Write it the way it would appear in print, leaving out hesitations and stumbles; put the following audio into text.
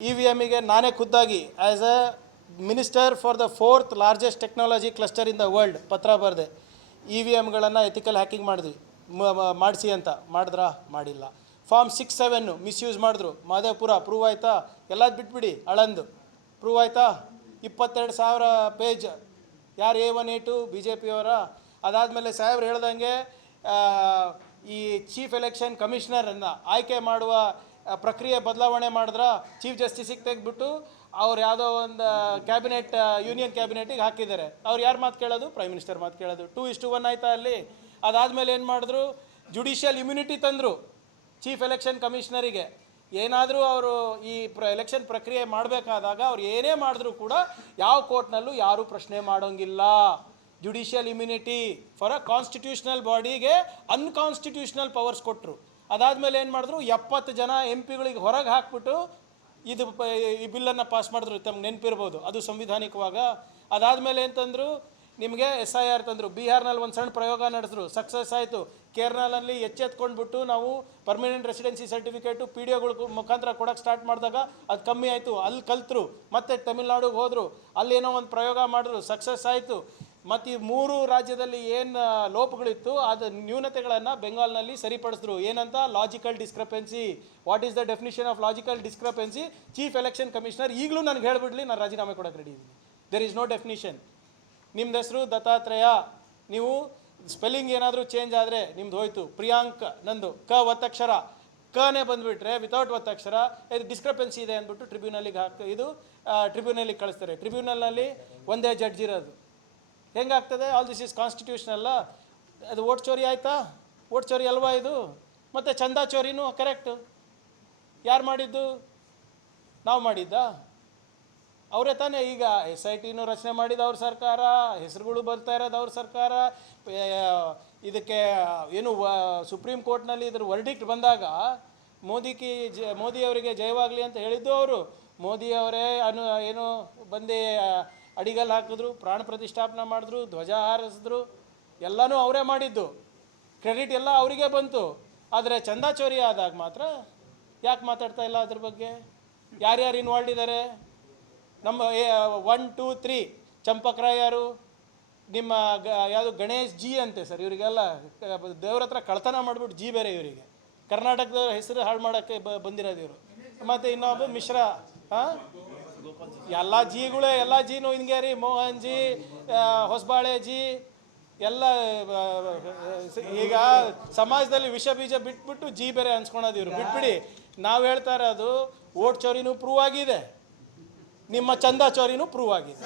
EVMಗೆ ನಾನೇ ಖುದ್ದಾಗಿ as a minister for the 4th largest technology cluster in the world ಪತ್ರ ಬರೆದೆ. EVMಗಳನ್ನು ಎಥಿಕಲ್ ಹ್ಯಾಕಿಂಗ್ ಮಾಡಿದ್ವಿ, ಮಾಡಿಸಿ ಅಂತ. ಮಾಡಿದ್ರಾ? ಮಾಡಿಲ್ಲ. ಫಾರ್ಮ್ 6-7 ಮಿಸ್ಯೂಸ್ ಮಾಡಿದ್ರು. ಮಾದೇವಪುರ ಪ್ರೂವ್ ಆಯಿತಾ? ಎಲ್ಲದು ಬಿಟ್ಬಿಡಿ, ಅಳಂದು ಪ್ರೂವ್ ಆಯಿತಾ? 22,000 ಪೇಜ್. ಯಾರು A1A2 BJP ಅವರ? ಅದಾದಮೇಲೆ ಸಾಹೇಬ್ರು ಹೇಳ್ದಂಗೆ ಈ ಚೀಫ್ ಎಲೆಕ್ಷನ್ ಕಮಿಷನರನ್ನು ಆಯ್ಕೆ ಮಾಡುವ ಪ್ರಕ್ರಿಯೆ ಬದಲಾವಣೆ ಮಾಡಿದ್ರ. ಚೀಫ್ ಜಸ್ಟಿಸಿಗೆ ತೆಗೆದ್ಬಿಟ್ಟು ಅವ್ರು ಯಾವುದೋ ಒಂದು ಕ್ಯಾಬಿನೆಟ್, ಯೂನಿಯನ್ ಕ್ಯಾಬಿನೆಟಿಗೆ ಹಾಕಿದ್ದಾರೆ. ಅವ್ರು ಯಾರು ಮಾತು ಕೇಳೋದು? ಪ್ರೈಮ್ ಮಿನಿಸ್ಟರ್ ಮಾತು ಕೇಳೋದು. 2:1 ಆಯಿತಾ ಅಲ್ಲಿ? ಅದಾದಮೇಲೆ ಏನು ಮಾಡಿದ್ರು? ಜುಡಿಷಿಯಲ್ ಇಮ್ಯುನಿಟಿ ತಂದರು ಚೀಫ್ ಎಲೆಕ್ಷನ್ ಕಮಿಷನರಿಗೆ. ಏನಾದರೂ ಅವರು ಈ ಎಲೆಕ್ಷನ್ ಪ್ರಕ್ರಿಯೆ ಮಾಡಬೇಕಾದಾಗ ಅವ್ರು ಏನೇ ಮಾಡಿದ್ರು ಕೂಡ ಯಾವ ಕೋರ್ಟ್ನಲ್ಲೂ ಯಾರೂ ಪ್ರಶ್ನೆ ಮಾಡೋಂಗಿಲ್ಲ. Judicial immunity for a constitutional ಬಾಡಿಗೆ ಅನ್ಕಾನ್ಸ್ಟಿಟ್ಯೂಷನಲ್ ಪವರ್ಸ್ ಕೊಟ್ಟರು. ಅದಾದಮೇಲೆ ಏನು ಮಾಡಿದ್ರು? 70 ಜನ MP ಗಳಿಗೆ ಹೊರಗೆ ಹಾಕ್ಬಿಟ್ಟು ಇದು ಈ ಬಿಲ್ಲನ್ನು ಪಾಸ್ ಮಾಡಿದ್ರು. ತಮ್ಗೆ ನೆನಪಿರ್ಬೋದು, ಅದು ಸಂವಿಧಾನಿಕವಾಗ. ಅದಾದಮೇಲೆ ಅಂತಂದರು, ನಿಮಗೆ SIR ತಂದರು. ಬಿಹಾರ್ನಲ್ಲಿ ಒಂದು ಸಣ್ಣ ಪ್ರಯೋಗ ನಡೆಸಿದ್ರು, ಸಕ್ಸಸ್ ಆಯಿತು. ಕೇರಳನಲ್ಲಿ ಎಚ್ಚೆತ್ಕೊಂಡ್ಬಿಟ್ಟು ನಾವು ಪರ್ಮನೆಂಟ್ ರೆಸಿಡೆನ್ಸಿ ಸರ್ಟಿಫಿಕೇಟು PDOಗಳ ಮುಖಾಂತರ ಕೊಡೋಕ್ಕೆ ಸ್ಟಾರ್ಟ್ ಮಾಡಿದಾಗ ಅದು ಕಮ್ಮಿ ಆಯಿತು. ಅಲ್ಲಿ ಕಲ್ತರು, ಮತ್ತೆ ತಮಿಳ್ನಾಡಿಗೆ ಹೋದರು, ಅಲ್ಲೇನೋ ಒಂದು ಪ್ರಯೋಗ ಮಾಡಿದ್ರು, ಸಕ್ಸಸ್ ಆಯಿತು. ಮತ್ತು ಈ 3 ರಾಜ್ಯದಲ್ಲಿ ಏನು ಲೋಪಗಳಿತ್ತು ಅದು ನ್ಯೂನತೆಗಳನ್ನು ಬೆಂಗಾಲ್ನಲ್ಲಿ ಸರಿಪಡಿಸಿದ್ರು. ಏನಂತ? Logical discrepancy. What is the definition of logical discrepancy? Chief election commissioner ಈಗಲೂ ನನಗೆ ಹೇಳ್ಬಿಡ್ಲಿ, ನಾನು ರಾಜೀನಾಮೆ ಕೊಡೋಕ್ಕೆ ರೆಡಿ ಇದ್ದೀನಿ. There is no definition. ನಿಮ್ದು ಹೆಸರು ದತ್ತಾತ್ರೇಯ, ನೀವು ಸ್ಪೆಲ್ಲಿಂಗ್ ಏನಾದರೂ ಚೇಂಜ್ ಆದರೆ ನಿಮ್ದು ಹೋಯ್ತು. ಪ್ರಿಯಾಂಕ್ ನಂದು ಒತ್ತಕ್ಷರ ಕನೇ ಬಂದುಬಿಟ್ರೆ ವಿತೌಟ್ ಒತ್ತಕ್ಷರ ಇದು ಡಿಸ್ಕ್ರಪೆನ್ಸಿ ಇದೆ ಅಂದ್ಬಿಟ್ಟು ಟ್ರಿಬ್ಯುನಲಿಗೆ ಟ್ರಿಬ್ಯುನಲಿಗೆ ಕಳಿಸ್ತಾರೆ. ಟ್ರಿಬ್ಯುನಲ್ನಲ್ಲಿ ಒಂದೇ ಜಡ್ಜ್ ಇರೋದು. ಹೆಂಗಾಗ್ತದೆ? ಆಲ್ ದಿಸ್ ಈಸ್ ಕಾನ್ಸ್ಟಿಟ್ಯೂಷನಲ್ಲ. ಅದು ಓಟ್ ಚೋರಿ ಆಯಿತಾ? ಓಟ್ ಚೋರಿ ಅಲ್ವಾ ಇದು? ಮತ್ತು ಚಂದಾ ಚೋರಿನೂ ಕರೆಕ್ಟು. ಯಾರು ಮಾಡಿದ್ದು? ನಾವು ಮಾಡಿದ್ದಾ? ಅವರೇ ತಾನೇ. ಈಗ SITನೂ ರಚನೆ ಮಾಡಿದ ಅವ್ರ ಸರ್ಕಾರ, ಹೆಸರುಗಳು ಬರ್ತಾ ಇರೋದು ಅವ್ರ ಸರ್ಕಾರ. ಇದಕ್ಕೆ ಏನು ಸುಪ್ರೀಂ ಕೋರ್ಟ್ನಲ್ಲಿ ಇದ್ರ ವರ್ಡಿಕ್ಟ್ ಬಂದಾಗ ಮೋದಿಯವರಿಗೆ ಜಯವಾಗಲಿ ಅಂತ ಹೇಳಿದ್ದು ಅವರು. ಮೋದಿಯವರೇ ಏನು ಬಂದು ಅಡಿಗಲ್ಲಿ ಹಾಕಿದ್ರು, ಪ್ರಾಣ ಪ್ರತಿಷ್ಠಾಪನೆ ಮಾಡಿದ್ರು, ಧ್ವಜ ಹಾರಿಸಿದ್ರು, ಎಲ್ಲನೂ ಅವರೇ ಮಾಡಿದ್ದು. ಕ್ರೆಡಿಟ್ ಎಲ್ಲ ಅವರಿಗೆ ಬಂತು. ಆದರೆ ಚಂದಾ ಚೋರಿ ಆದಾಗ ಮಾತ್ರ ಯಾಕೆ ಮಾತಾಡ್ತಾ ಇಲ್ಲ ಅದ್ರ ಬಗ್ಗೆ? ಯಾರ್ಯಾರು ಇನ್ವಾಲ್ವ್ ಇದ್ದಾರೆ? ನಮ್ಮ 1, 2, 3 ಚಂಪಕ್ರಾಯ್ ಯಾರು? ನಿಮ್ಮ ಯಾವುದು ಗಣೇಶ್ ಜಿ ಅಂತೆ ಸರ್. ಇವರಿಗೆಲ್ಲ ದೇವ್ರ ಹತ್ರ ಕಳ್ತನ ಮಾಡಿಬಿಟ್ಟು ಜಿ ಬೇರೆ ಇವರಿಗೆ. ಕರ್ನಾಟಕದ ಹೆಸರು ಹಾಳು ಮಾಡೋಕ್ಕೆ ಬಂದಿರೋದು ಇವರು. ಮತ್ತು ಇನ್ನೊಬ್ಬ ಮಿಶ್ರಾ. ಹಾಂ, ಎಲ್ಲ ಜಿಗಳೇ, ಎಲ್ಲ ಜಿನೂ ಹಿಂಗೆ ರೀ. ಮೋಹನ್ ಜಿ, ಹೊಸಬಾಳೆ ಜಿ ಎಲ್ಲ ಈಗ ಸಮಾಜದಲ್ಲಿ ವಿಷ ಬೀಜ ಬಿಟ್ಬಿಟ್ಟು ಜಿ ಬೇರೆ ಅನ್ಸ್ಕೊಳೋದು ಇವರು. ಬಿಟ್ಬಿಡಿ. ನಾವು ಹೇಳ್ತಾ ಇರೋದು ಓಟ್ ಚೋರಿನೂ ಪ್ರೂವ್ ಆಗಿದೆ, ನಿಮ್ಮ ಚಂದಾ ಚೋರಿನೂ ಪ್ರೂವ್ ಆಗಿದೆ.